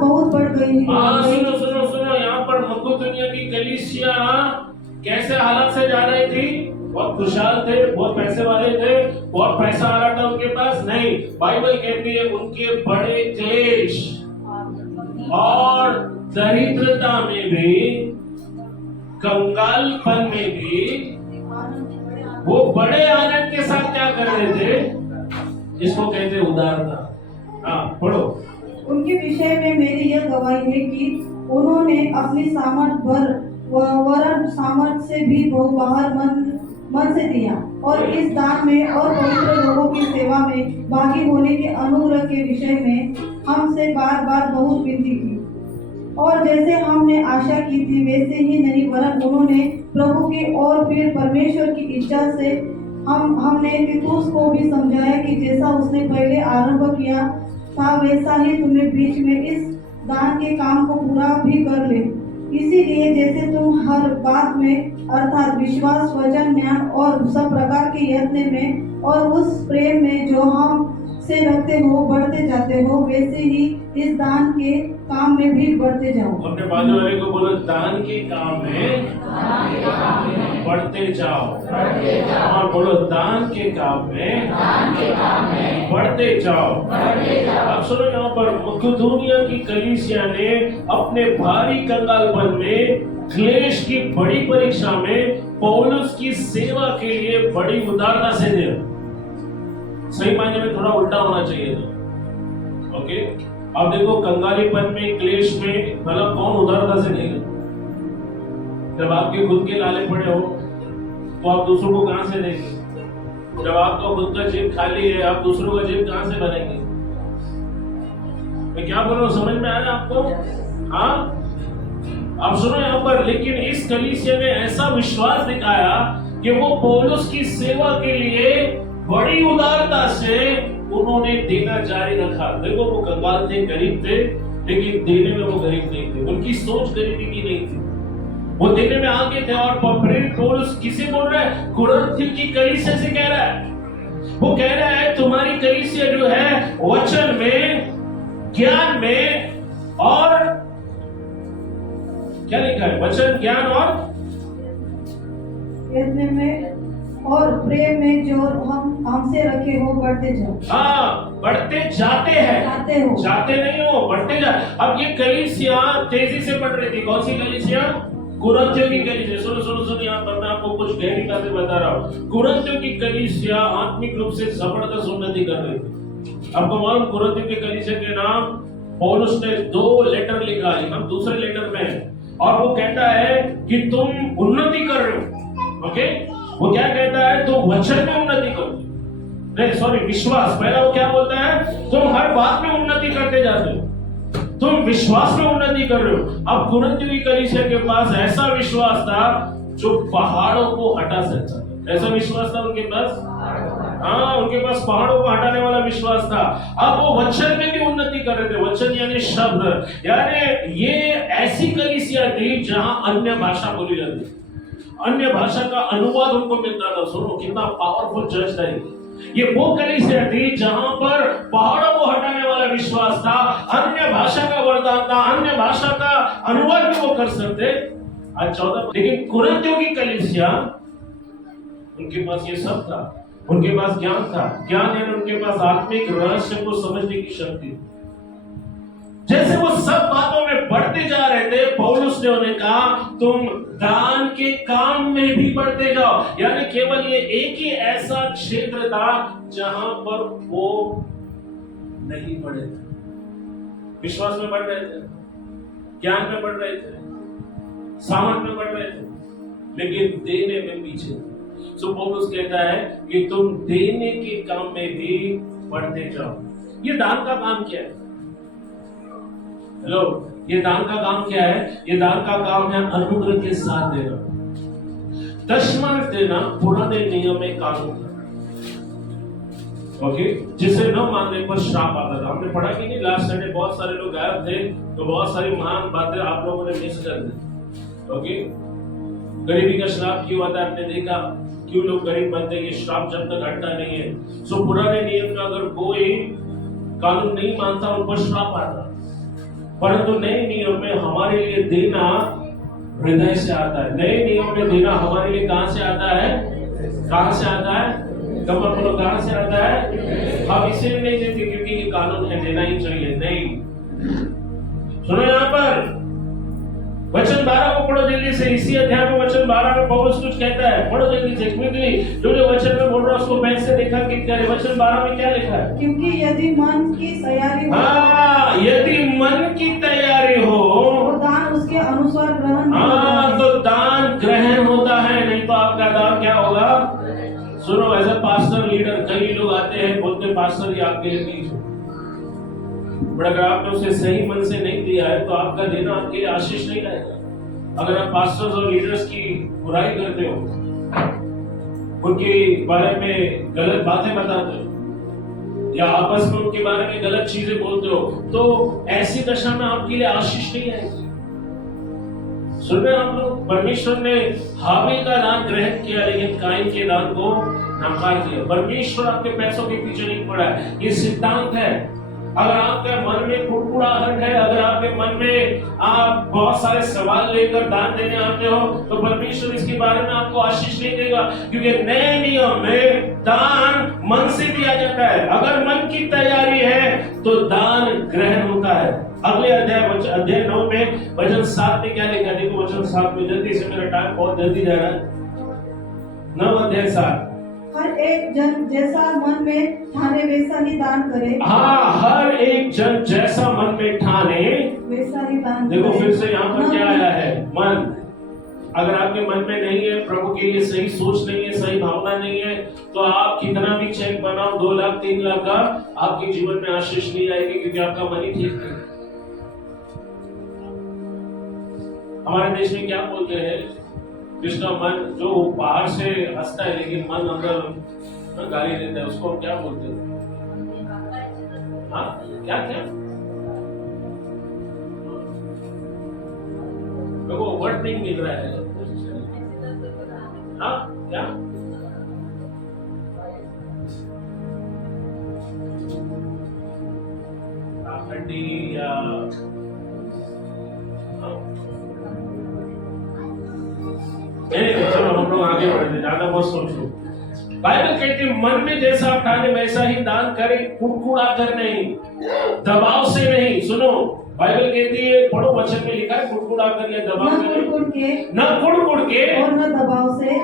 बहुत बढ़ गई। सुनो, यहाँ पर मकुदुनिया की कलीसिया कैसे हालत से जा रही थी? बहुत खुशहाल थे, बहुत पैसे वाले थे, बहुत पैसा आ रहा था उनके पास। नहीं, बाइबल कहती है उनके बड़े क्लेश और दरिद्रता में भी, कंगालपन में भी वो बड़े आनंद के साथ क्या कर रहे थे? इसको कहते हैं उदारता। हाँ पढ़ो। उनके विषय में मेरी यह गवाही है कि उन्होंने अपनी सामर्थ से भी बहुत बाहर मन से दिया और इस दान में और पवित्र लोगों की सेवा में भागी होने के अनुग्रह के विषय में हमसे बार बार बहुत विनती की। और जैसे हमने आशा की थी वैसे ही नहीं, वरन उन्होंने प्रभु की और फिर परमेश्वर की इच्छा से हमने तीतुस को भी समझाया कि जैसा उसने पहले आरंभ किया था वैसा ही तुम्हें बीच में इस दान के काम को पूरा भी कर ले। इसीलिए जैसे तुम हर बात में अर्थात विश्वास, वचन, ज्ञान और सब प्रकार के यत्न में और उस प्रेम में जो हम से रखते हो बढ़ते जाते हो, वैसे ही इस दान के काम में भी बढ़ते जाओ। अपने बाजू वाले को बोलो, दान के काम में बढ़ते जाओ। और बोलो, दान के काम में बढ़ते जाओ। अब सुनो, यहाँ पर मकुदुनिया की कलीसिया ने अपने भारी कंगालपन में, क्लेश की बड़ी परीक्षा में पौलुस की सेवा के लिए बड़ी उदारता से दिया। सही मायने में थोड़ा उल्टा होना चाहिए था। ओके, अब देखो, कंगालीपन में, क्लेश में भला कौन उदारता से देगा? जब आपके खुद के लाले पड़े हो तो आप दूसरों को कहां से देंगे? जब आपका खुद का जेब खाली है, आप दूसरों का जेब कहां से भरेंगे? मैं क्या बोल रहा हूं, समझ में आ रहा है आपको? हाँ, आप सुनो यहाँ पर। लेकिन इस कलीसिया ने ऐसा विश्वास दिखाया कि वो पौलुस की सेवा के लिए बड़ी उदारता से उन्होंने देना जारी रखा। देखो, वो कंगाल थे, गरीब थे, लेकिन देने में वो गरीब नहीं थे। उनकी सोच गरीबी की नहीं थी, वो देने में आगे थे। और पौलुस किसे बोल रहा है? कुरिन्थ की कलीसिया से कह रहा है। वो कह रहा है तुम्हारी कलीसिया जो है वचन में, ज्ञान में और क्या लिखा है? वचन, ज्ञान और यत्न में और प्रेम में जो हमसे रखे हो बढ़ते जाओ। हाँ, बढ़ते जाते हैं, जाते नहीं हो, बढ़ते जा। अब ये कलीसिया तेजी से बढ़ रही थी। कौन सी कलीसिया? कुरिन्थियों की कलीसिया। सुनो, यहाँ पर मैं आपको कुछ गहरी बातें बता रहा हूँ। कुरिन्थियों की कलीसिया आत्मिक रूप से जबरदस्त उन्नति कर रही थी। आपको मालूम, कुरिन्थियों की कलीसिया के नाम पौलुस ने 2 लेटर लिखा है, हम दूसरे लेटर में है, और वो कहता है कि तुम उन्नति कर रहे हो। ओके, वो क्या कहता है? तुम वचन में उन्नति करो, नहीं सॉरी, विश्वास। पहला वो क्या बोलता है? तुम हर बात में उन्नति करते जाते हो, तुम विश्वास में उन्नति कर रहे हो। अब कुरिन्थ की कलीसिया के पास ऐसा विश्वास था जो पहाड़ों को हटा सकता था। ऐसा विश्वास था उनके पास। हाँ, उनके पास पहाड़ों को हटाने वाला विश्वास था। अब वो वचन में भी उन्नति कर रहे थे। वचन यानी शब्द, यानी ये ऐसी कलीसिया थी जहां अन्य भाषा बोली जाती, अन्य भाषा का अनुवाद उनको मिलता था। सुनो कितना पावरफुल चर्च था ये वो कलीसिया थी जहां पर पहाड़ों को हटाने वाला विश्वास था, अन्य भाषा का वरदान था, अन्य भाषा का अनुवाद भी वो कर सकते। आज 14। लेकिन कुरिन्थियों की कलीसिया, उनके पास ये सब था। उनके पास ज्ञान था। ज्ञान यानी उनके पास आत्मिक रहस्य को समझने की शक्ति। जैसे वो सब बातों में बढ़ते जा रहे थे, पौलुस ने उन्हें कहा तुम दान के काम में भी बढ़ते जाओ। यानी केवल ये एक ही ऐसा क्षेत्र था जहां पर वो नहीं बढ़े थे। विश्वास में बढ़ रहे थे, ज्ञान में बढ़ रहे थे, सामर्थ में बढ़ रहे थे, लेकिन देने में पीछे। सो पौलुस कहता है कि तुम देने के काम में भी बढ़ते जाओ। ये दान का काम क्या है? हेलो, ये दान का काम क्या है? ये दान का काम है अनुग्रह के साथ देना। दशमांश देना पुराने नियम में कानून था, ओके, जिसे न मानने पर श्राप आता था। हमने पढ़ा कि नहीं लास्ट संडे बहुत सारे लोग गायब थे, तो बहुत सारी महान बातें आप लोगों ने मिस कर दी। ओके, गरीबी का श्राप क्यों आता है? आपने देखा क्यों लोग गरीब बनते हैं? ये श्राप जब तक हटता नहीं है। सो पुराने नियम में अगर कोई कानून नहीं मानता उन पर श्राप आता, परंतु नए नियम में हमारे लिए देना हृदय से आता है। नए नियम में देना हमारे लिए कहां से आता है? कहां से आता है? कमर बोलो, कहां से आता है? हम इसे नहीं देते क्योंकि ये कानून है, देना ही चाहिए। नहीं, सुनो यहां पर वचन 12 को पढ़ो जल्दी से। इसी अध्याय में वचन 12 में पौलुस कुछ कहता है, पढ़ो जल्दी से। क्योंकि जो वचन में बोल रहा है उसको बैंक से देखा कि क्या है। वचन 12 में क्या लिखा है? क्योंकि यदि मन की तैयारी हो, यदि मन की तैयारी हो तो दान उसके अनुसार ग्रहण होता है। तो दान ग्रहण होता है, नहीं तो आपका दान क्या होगा? सुनो, एज ए पास्टर लीडर कई लोग आते हैं, बोलते पास्टर ये आपके लिए नहीं, बट अगर आपने उसे सही मन से नहीं दिया है तो आपका देना आपके लिए आशीष नहीं रहेगा। अगर आप पास्टर्स और लीडर्स की बुराई करते हो, उनके बारे में गलत बातें बताते हो या आपस में उनके बारे में गलत चीजें बोलते हो, तो ऐसी दशा में आपके लिए आशीष नहीं आएगी। सुन रहे आप लोग? परमेश्वर ने हाबिल का दान ग्रहण किया, लेकिन काइन के दान को नकार दिया। परमेश्वर आपके पैसों के पीछे नहीं पड़ा है, ये सिद्धांत है। अगर आपके मन में कुड़कुड़ाहट है, अगर आपके मन में आप बहुत सारे सवाल लेकर दान देने आते हो, तो परमेश्वर इसके बारे में आपको आशीष नहीं देगा, क्योंकि नए नियम में दान मन से दिया जाता है। अगर मन की तैयारी है तो दान ग्रहण होता है। अगले अध्याय 9 में वचन 7 में क्या लिखा? देखो वचन 7 में, जल्दी से, मेरा टाइम बहुत जल्दी जा रहा है। 9 अध्याय 7। हर एक जन जैसा मन में ठाने वैसा ही दान करे। हाँ, हर एक जन जैसा मन में ठाने वैसा ही दान देखो करे। फिर से यहाँ पर क्या आया है? मन। अगर आपके मन में नहीं है, प्रभु के लिए सही सोच नहीं है, सही भावना नहीं है, तो आप कितना भी चेक बनाओ 2 लाख 3 लाख का, आपके जीवन में आशीष नहीं आएगी, क्योंकि आपका मन ही ठीक नहीं। हमारे देश में क्या बोलते हैं? जिसका मन, जो बाहर से हंसता है लेकिन मन अंदर गाली देता है, उसको क्या बोलते हैं? हाँ, क्या क्या? देखो वर्ड नहीं मिल रहा है। हाँ, क्या? हड्डी या चलो हम लोग आगे बढ़ते, ज्यादा मत सोचो। बाइबल कहती है मन में जैसा आप ठाने वैसा ही दान करें, कुड़कुड़ा कर नहीं, दबाव से नहीं। सुनो, बाइबल कहती है, पढ़ो वचन में लिखा है, कुड़कुड़ा कर या दबाव से नहीं, न कुड़कुड़ के और न दबाव से।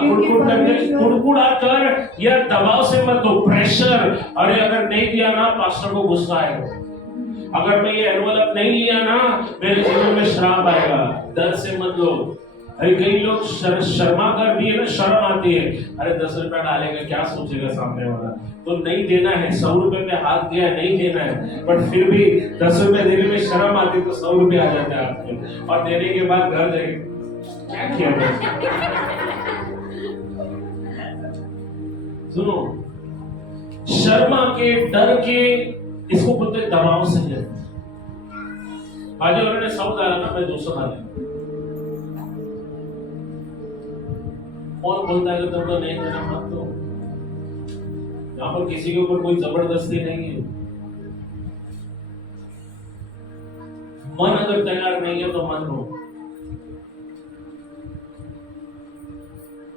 कुड़कुड़ा कर या दबाव से मत दो, प्रेशर। अरे अगर नहीं दिया ना, पास्टर को गुस्सा आएगा। अगर मैं ये एनवलप नहीं लिया ना, मेरे जीवन में श्राप आएगा। डर से मत लो। अरे कई लोग शर्मा कर भी है ना, शर्म आती है, अरे 10 रुपया डालेगा, क्या सोचेगा सामने वाला। तो नहीं देना है, 100 रुपए में हाथ दिया, नहीं देना है, बट फिर भी 10 रुपए देने में शर्म आती, तो 100 रुपए आ जाते हैं आपके, और देने के बाद घर जाके क्या किया। सुनो, शर्मा के, डर के, इसको बोलते दबाव से है। आज उन्होंने 100 डाला ना, मैं 200 डाला। कौन बोलता है कि तुम तो नहीं देना मत दो? यहाँ पर किसी के ऊपर कोई जबरदस्ती नहीं है। मन अगर तैयार नहीं है तो मत दो।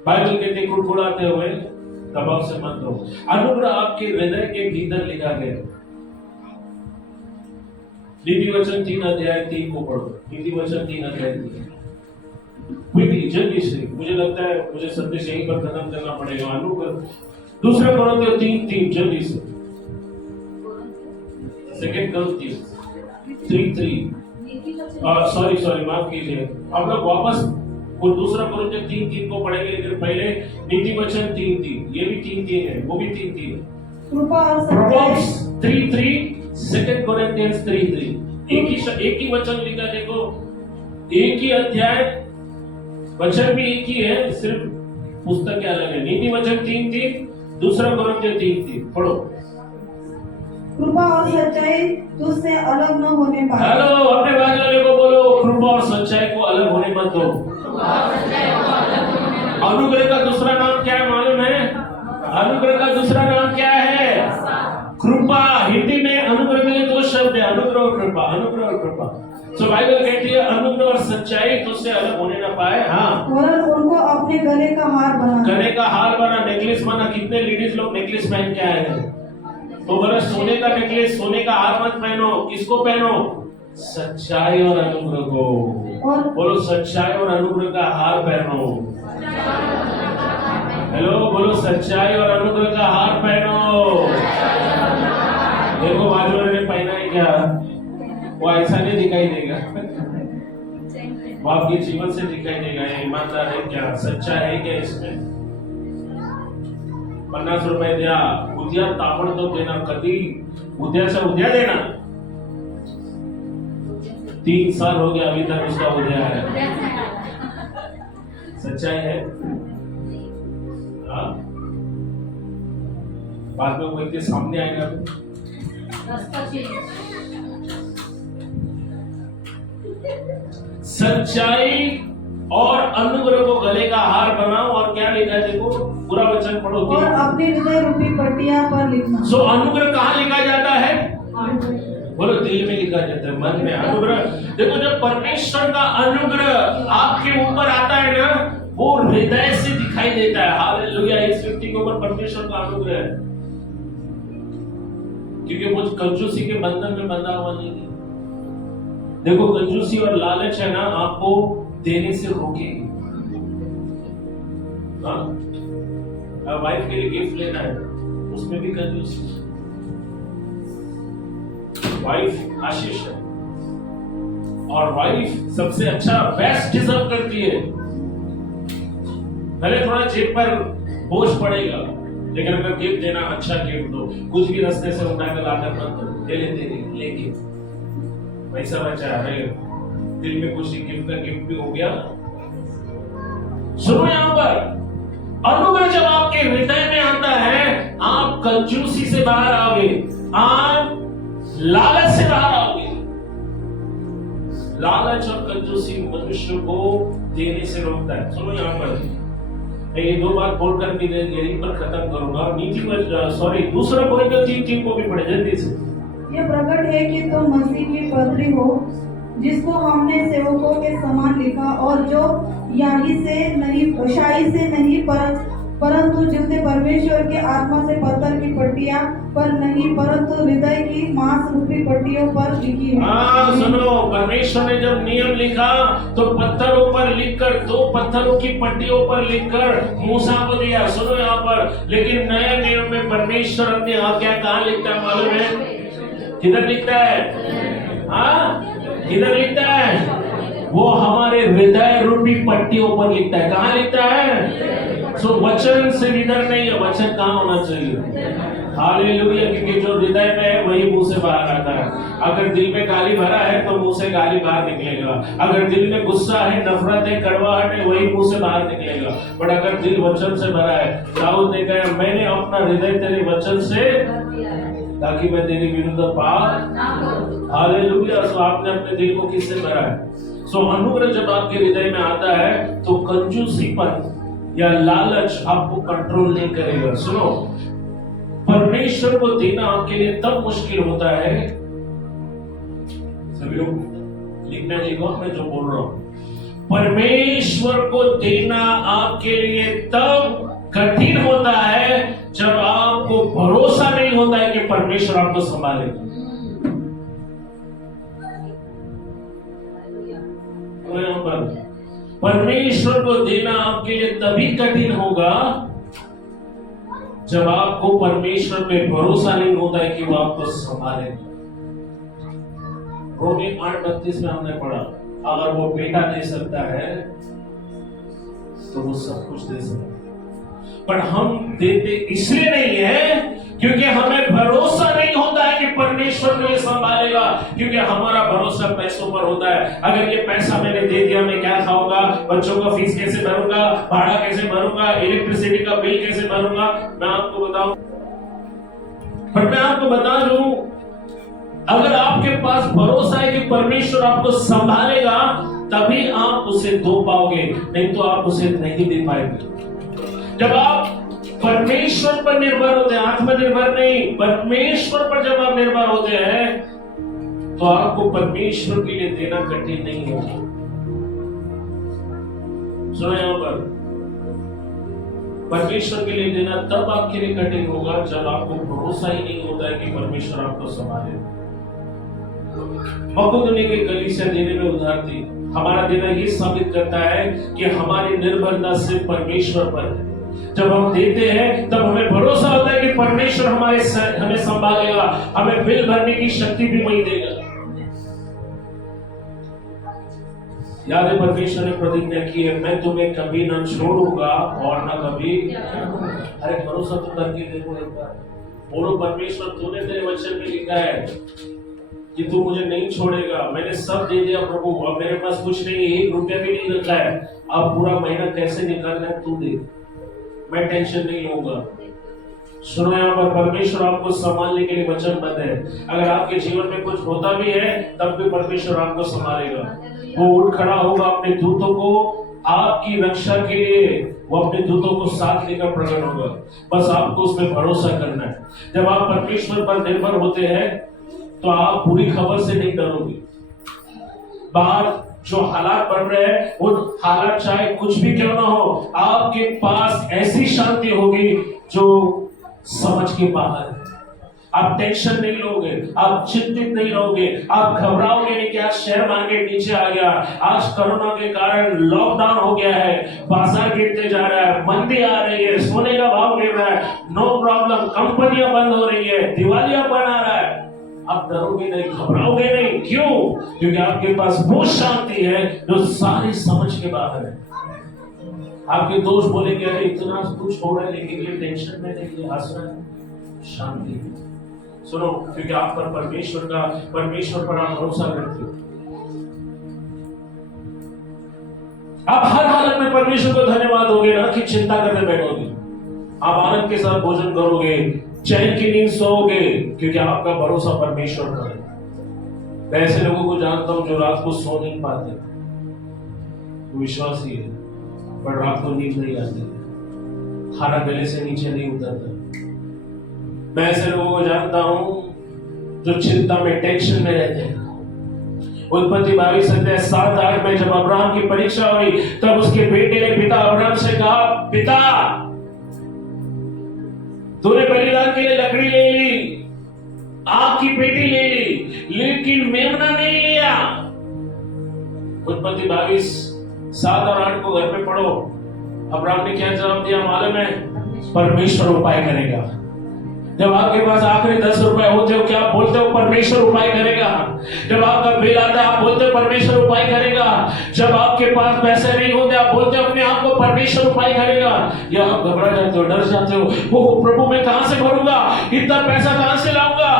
बाइबल कहते कुड़कुड़ाते हुए दबाव से मत दो। अनुग्रह आपके हृदय के भीतर लिखा गया। नीति वचन 3 अध्याय 3 को पढ़ो। नीति वचन 3 अध्याय 3 क्विकली जल्दी से, मुझे लगता है मुझे संदेश यहीं पर खत्म करना पड़ेगा। अनुग्रह दूसरा कोरिन्थियों 3:3 जल्दी से। सेकंड कोरिन्थियों 3:3 सॉरी माफ कीजिए। हम लोग वापस वो दूसरा कोरिन्थियों 3:3 को पढ़ेंगे, लेकिन पहले नीति वचन 3:3, ये भी 3:3 है, वो भी 3:3 है। कृपा और प्रोवर्ब्स सच्चाई 3:3 सेकंड कोरिन्थियंस 3:3 एक ही वचन लिखा। देखो एक ही अध्याय, वचन भी एक ही है, सिर्फ पुस्तक अलग है। नीति वचन 3:3, दूसरा कोरिन्थियों 3:3 पढ़ो। कृपा और सच्चाई तुझसे अलग न होने पाए। हेलो, अपने भाई वाले को बोलो, कृपा और सच्चाई को अलग होने मत दो। अनुग्रह का दूसरा नाम क्या है मालूम है? अनुग्रह का दूसरा नाम क्या है? कृपा। हिंदी में अनुग्रह के लिए 2 शब्द है, अनुग्रह और कृपा। अनुग्रह और कृपा। सो बाइबल कहती है अनुग्रह और सच्चाई तुझसे अलग होने ना पाए। हाँ, वरन उनको अपने गले का हार बना। गले का हार बना, नेकलेस बना। कितने लेडीज लोग नेकलेस पहन के आए हैं? तो बोला सोने का नेकलेस, सोने का हार मत पहनो। किसको पहनो? सच्चाई और अनुग्रह को। और बोलो सच्चाई और अनुग्रह का हार पहनो। हेलो, बोलो सच्चाई और अनुग्रह का हार पहनो। देखो बाजू वाले ने पहना है क्या? वो ऐसा नहीं दिखाई देगा, वो आपके जीवन से दिखाई देगा। ईमानदार है क्या? सच्चा है क्या इसमें? 50 रुपए द्या, उद्या ताबडतोब देना, कधी उद्याचा उद्या देना। 3 साल हो गया अभी तक उसका उद्या है। सच्चाई है? हाँ? बाद में वो इनके सामने आएगा तो सच्चाई और अनुग्रह को गले का हार बनाओ। और क्या लिखा है देखो, पूरा वचन पढ़ो। और अपने हृदय रूपी पट्टिया पर लिखना। सो अनुग्रह कहाँ लिखा जाता है? बोलो दिल में लिखा जाता है, मन में। अनुग्रह देखो, जब परमेश्वर का अनुग्रह आपके ऊपर आता है ना, वो हृदय से दिखाई देता है। हालेलुया। इस व्यक्ति के ऊपर परमेश्वर का अनुग्रह है, क्योंकि वो कंजूसी के बंधन में बंधा हुआ नहीं है। देखो कंजूसी और लालच है ना, आपको देने से रोकेगी। वाइफ के लिए गिफ्ट लेना है, उसमें भी कंजूसी। वाइफ आशीष है, और वाइफ सबसे अच्छा बेस्ट डिजर्व करती है। भले थोड़ा जेब पर बोझ पड़ेगा, लेकिन अगर गिफ्ट देना अच्छा गिफ्ट दो। कुछ भी रास्ते से उठाकर लाकर मत दो, दे लेके पैसा बचा है, दिल में खुशी, गिफ्ट का गिफ्ट भी हो गया। सुनो यहां पर, अनुग्रह जब आपके हृदय में आता है, आप कंजूसी से बाहर आओगे, आप लालच से बाहर आओगे। लालच और कंजूसी मनुष्य को देने से रोकता है। सुनो यहां पर, मैं ये 2 बात बोलकर भी यहीं पर खत्म करूंगा। दूसरा कोरिन्थियों 3:3 को भी पढ़े जल्दी से। ये प्रकट है कि तुम मसीह की पत्री हो, जिसको हमने सेवकों के समान लिखा, और जो शाही से नहीं परंतु जिसने परमेश्वर के आत्मा से पत्थर की पट्टियां पर नहीं, परंतु हृदय की मांस रूपी पट्टियों पर लिखी है। हाँ सुनो, परमेश्वर ने जब नियम लिखा तो पत्थरों पर लिखकर, 2 पत्थरों की पट्टियों पर लिखकर मूसा को दिया। सुनो यहाँ पर, लेकिन नए नियम में परमेश्वर अपनी आज्ञा कहाँ लिखता है मालूम है? किधर लिखता है? हाँ, किधर लिखता है? वो हमारे हृदय रूपी पट्टियों पर लिखता है। कहाँ लिखता है? सो वचन से इधर नहीं है, वचन कहाँ होना चाहिए? हालेलुया। क्योंकि जो हृदय में है वही मुंह से बाहर आता है। अगर दिल में गाली भरा है तो मुंह से गाली बाहर निकलेगा। अगर दिल में गुस्सा है, नफरत है, कड़वाहट है, वही मुंह से बाहर निकलेगा। बट अगर दिल वचन से भरा है, दाऊद ने कहा, मैंने अपना हृदय तेरे वचन से, ताकि मैं तेरे विरुद्ध पाप। हालेलुया। सो आपने अपने दिल को किससे भरा है? सो अनुग्रह जब आपके हृदय में आता है तो कंजूसीपन या लालच आपको कंट्रोल नहीं करेगा। सुनो, परमेश्वर को देना आपके लिए तब मुश्किल होता है, सभी लोग लिखना देखो मैं जो बोल रहा हूं, परमेश्वर को देना आपके लिए तब कठिन होता है जब आपको भरोसा नहीं होता है कि परमेश्वर आपको संभालेगा। तो यहाँ पर परमेश्वर को देना आपके लिए तभी कठिन होगा जब आपको परमेश्वर पे भरोसा नहीं होता है कि वो आपको संभालेगा। रोमी 8:32 में हमने पढ़ा, अगर वो बेटा दे सकता है तो वो सब कुछ दे सकता है, पर हम देते इसलिए नहीं है क्योंकि हमें भरोसा नहीं होता है कि परमेश्वर को ये संभालेगा, क्योंकि हमारा भरोसा पैसों पर होता है। अगर ये पैसा मैंने दे दिया, मैं क्या खाऊंगा, बच्चों का फीस कैसे भरूंगा, भाड़ा कैसे भरूंगा, इलेक्ट्रिसिटी का बिल कैसे भरूंगा। मैं आपको बताऊं, पर मैं आपको बता दूं, अगर आपके पास भरोसा है कि परमेश्वर आपको संभालेगा, तभी आप उसे दो पाओगे, नहीं तो आप उसे नहीं दे पाएंगे। जब आप परमेश्वर पर निर्भर होते हैं, आत्मनिर्भर नहीं, परमेश्वर पर जब आप निर्भर होते हैं तो आपको परमेश्वर के लिए देना कठिन नहीं होगा। सुनो यहां पर, परमेश्वर के लिए देना तब आपके लिए कठिन होगा जब आपको भरोसा ही नहीं होता है कि परमेश्वर आपको संभालेगा। मकदूनिया की कलीसिया देने में उधार थी। हमारा देना ये साबित करता है कि हमारी निर्भरता सिर्फ परमेश्वर पर है। जब हम देते हैं तब हमें भरोसा होता है कि परमेश्वर हमें संभालेगा, हमें बिल भरने की शक्ति भी वही देगा। याद है परमेश्वर ने प्रतिज्ञा की है, मैं तुम्हें कभी न छोड़ूंगा और न कभी। अरे भरोसा तो करके देखो एक बार, बोलो परमेश्वर तूने तेरे वचन में लिखा है कि तू मुझे नहीं छोड़ेगा, मैंने सब दे दिया प्रभु, अब मेरे पास कुछ नहीं, 1 रुपया भी नहीं रखा है, अब पूरा महीना कैसे निकालना है तू दे, मैं टेंशन नहीं लूंगा। सुनो यहाँ पर, परमेश्वर आपको संभालने के लिए वचनबद्ध है। अगर आपके जीवन में कुछ होता भी है तब भी परमेश्वर आपको संभालेगा। वो उठ खड़ा होगा अपने दूतों को आपकी रक्षा के लिए, वो अपने दूतों को साथ लेकर प्रकट होगा। बस आपको उसमें भरोसा करना है। जब आप परमेश्वर पर निर्भर होते हैं तो आप बुरी खबर से नहीं डरोगे। बाहर जो हालात बन रहे हैं, वो हालात चाहे कुछ भी क्यों ना हो, आपके पास ऐसी शांति होगी जो समझ के बाहर है। आप टेंशन नहीं लोगे, आप चिंतित नहीं रहोगे, आप घबराओगे नहीं कि आज शेयर मार्केट नीचे आ गया, आज कोरोना के कारण लॉकडाउन हो गया है, बाजार गिरते जा रहा है, मंदी आ रही है, सोने का भाव गिर रहा है, नो प्रॉब्लम, कंपनियां बंद हो रही है, दिवालियापन आ रहा है। आप डरोगे नहीं, घबराओगे नहीं। क्यों? क्योंकि आपके पास वो शांति है जो सारी समझ के बाहर है। आपके दोस्त बोलेंगे अरे इतना कुछ हो रहा है लेकिन ये टेंशन में नहीं, ये हंस रहा है, शांति। सुनो, क्योंकि आप पर परमेश्वर पर आप भरोसा करते हो। आप हर हालत में परमेश्वर को धन्यवाद दोगे ना कि चिंता करने बैठोगे। आप आनंद के साथ भोजन करोगे, चैन की नींद सोओगे, क्योंकि आपका भरोसा परमेश्वर पर है। मैं ऐसे लोगों को जानता हूं जो रात को सो नहीं पाते, विश्वास ही है, पर रात को नींद नहीं आती, खाना गले से नीचे नहीं उतरता। मैं ऐसे लोगों को जानता हूं जो चिंता में, टेंशन में रहते हैं। उत्पत्ति 22:7-8 में जब अब्राहम की परीक्षा हुई तब उसके बेटे ने पिता अब्राहम से कहा, पिता तूने बलिदान के लिए लकड़ी ले ली, आग की पेटी ले ली, लेकिन मेमना नहीं लिया। उत्पत्ति 22:7-8 को घर पे पढ़ो। अब्राहम ने क्या जवाब दिया मालूम है? परमेश्वर उपाय करेगा। जब आपके पास आखिरी 10 रुपए होते हो क्या आप बोलते हो परमेश्वर उपाय करेगा? जब आपका बिल आता है आप बोलते हो परमेश्वर उपाय करेगा? जब आपके पास पैसे नहीं होते आप बोलते हो अपने आप को परमेश्वर उपाय करेगा? या आप घबरा जाते हो, डर जाते हो, वो प्रभु मैं कहां से भरूंगा, इतना पैसा कहां से लाऊंगा?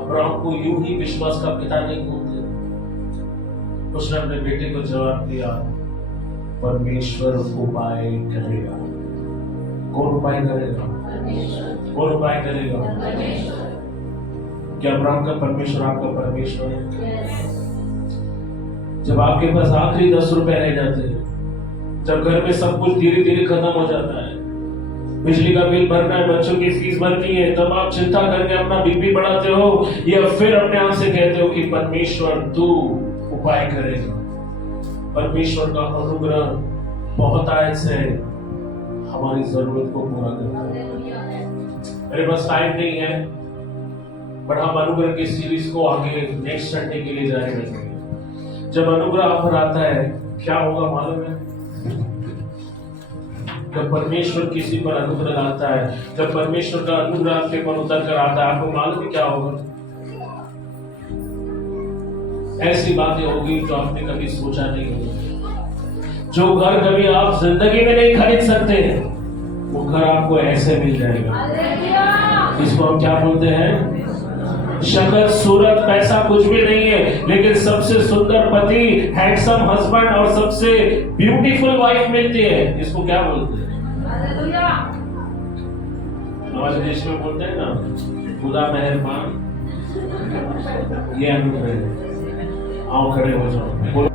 अब्राहम को यूं ही विश्वास का पिता नहीं बोलते। उसने अपने बेटे को जवाब दिया, परमेश्वर उपाय करेगा। कौन उपाय करेगा? कौन उपाय करेगा? क्या अब्राहम का परमेश्वर आपका परमेश्वर है? जब आपके पास आखिरी 10 रुपए रह जाते हैं, जब घर में सब कुछ धीरे धीरे खत्म हो जाता है, बिजली का बिल भरना है, बच्चों की फीस भरनी है, तब आप चिंता करके अपना बीपी बढ़ाते हो या फिर अपने आप से कहते हो कि परमेश्वर तू उपाय करेगा। परमेश्वर का अनुग्रह बहुत आयत से हमारी जरूरत को पूरा करता है। मेरे पास टाइम नहीं है, बट हम अनुग्रह की सीरीज को आगे नेक्स्ट संडे के लिए जारी रखेंगे। जब अनुग्रह आप पर आता है क्या होगा मालूम है? जब परमेश्वर किसी पर अनुग्रह आता है, जब परमेश्वर का अनुग्रह आपके पर उतर कर आता है, आपको मालूम है क्या होगा? ऐसी बातें होगी जो आपने कभी सोचा नहीं होगा। जो घर कभी आप जिंदगी में नहीं खरीद सकते, वो घर आपको ऐसे मिल जाएगा। इसको हम क्या बोलते हैं? शक्ल, सूरत, पैसा कुछ भी नहीं है, लेकिन सबसे सुंदर पति, हैंडसम हस्बैंड और सबसे ब्यूटीफुल वाइफ मिलती है। इसको क्या बोलते हैं? हमारे देश में बोलते हैं ना, खुदा मेहरबान। ये अनुग्रह है। आओ खड़े हो जाओ।